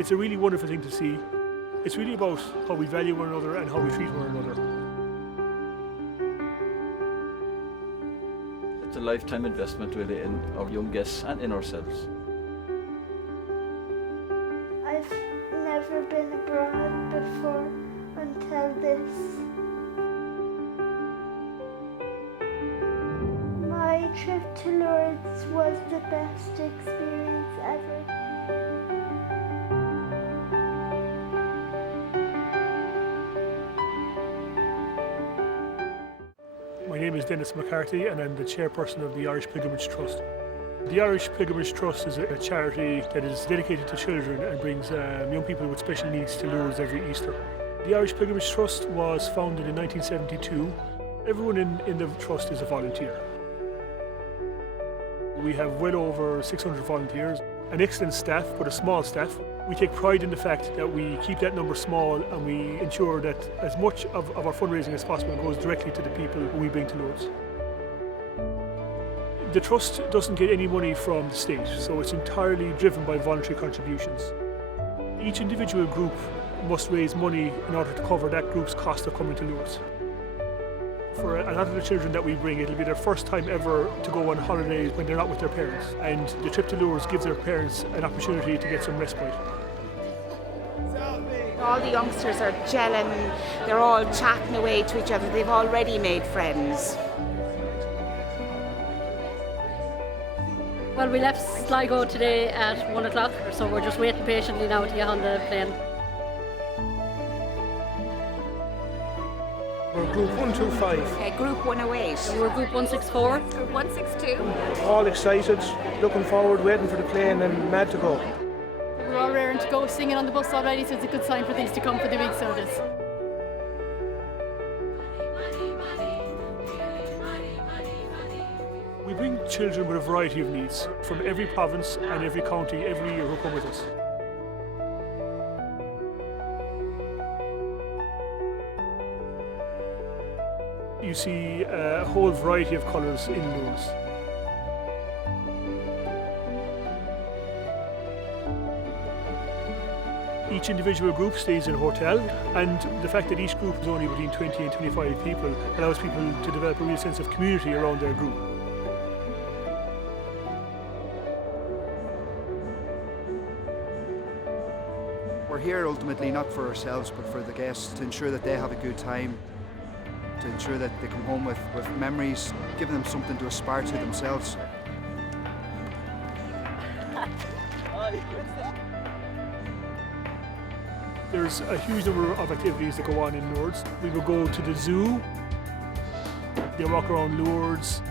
It's a really wonderful thing to see. It's really about how we value one another and how we treat one another. It's a lifetime investment really in our young guests and in ourselves. I've never been abroad before until this. My trip to Lourdes was the best experience ever. My name is Dennis McCarthy and I'm the chairperson of the Irish Pilgrimage Trust. The Irish Pilgrimage Trust is a charity that is dedicated to children and brings young people with special needs to Lourdes every Easter. The Irish Pilgrimage Trust was founded in 1972. Everyone in the trust is a volunteer. We have well over 600 volunteers, an excellent staff, but a small staff. We take pride in the fact that we keep that number small and we ensure that as much of our fundraising as possible goes directly to the people who we bring to Lourdes. The Trust doesn't get any money from the state, so it's entirely driven by voluntary contributions. Each individual group must raise money in order to cover that group's cost of coming to Lourdes. For a lot of the children that we bring, it'll be their first time ever to go on holidays when they're not with their parents. And the trip to Lourdes gives their parents an opportunity to get some respite. All the youngsters are gelling, they're all chatting away to each other, they've already made friends. Well, we left Sligo today at 1 o'clock, so we're just waiting patiently now to get on the plane. We're Group 125. Group 108. We're Group 164. Group 162. All excited, looking forward, waiting for the plane and mad to go. We're all raring to go, singing on the bus already, so it's a good sign for things to come for the big service. We bring children with a variety of needs from every province and every county every year who come with us. You see a whole variety of colours in Lourdes. Each individual group stays in a hotel, and the fact that each group is only between 20 and 25 people allows people to develop a real sense of community around their group. We're here ultimately not for ourselves but for the guests, to ensure that they have a good time, to ensure that they come home with memories, giving them something to aspire to themselves. There's a huge number of activities that go on in Lourdes. We will go to the zoo, they'll walk around Lourdes.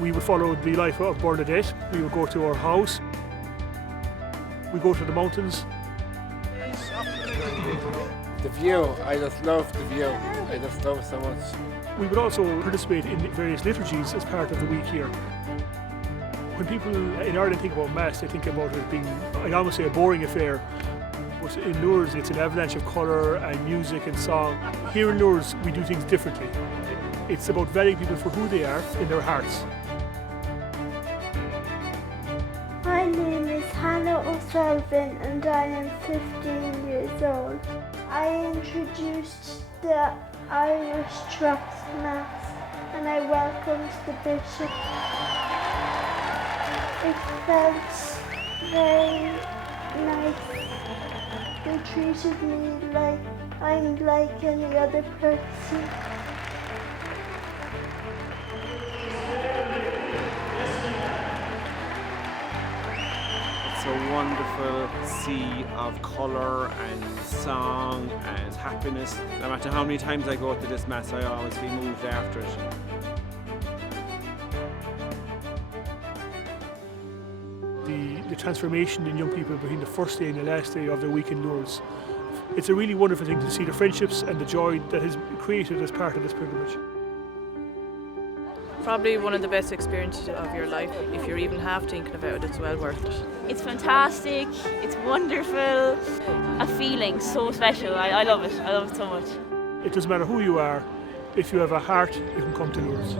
We will follow the life of Bernadette. We will go to her house. We go to the mountains. The view, I just love the view. I just love it so much. We would also participate in various liturgies as part of the week here. When people in Ireland think about Mass, they think about it being, I'd almost say, a boring affair. But in Lourdes, it's an avalanche of colour and music and song. Here in Lourdes, we do things differently. It's about valuing people for who they are in their hearts. My name is Hannah O'Sullivan and I am 15 years old. I introduced the Irish Trust Mass and I welcomed the Bishop. It felt very nice. They treated me like I'm like any other person. It's a wonderful sea of colour and song and happiness. No matter how many times I go to this Mass, I always feel moved after it. The transformation in young people between the first day and the last day of their week in Lourdes. It's a really wonderful thing to see the friendships and the joy that is created as part of this pilgrimage. Probably one of the best experiences of your life. If you're even half thinking about it, it's well worth it. It's fantastic, it's wonderful, a feeling so special. I love it so much. It doesn't matter who you are, if you have a heart, you can come to Lourdes.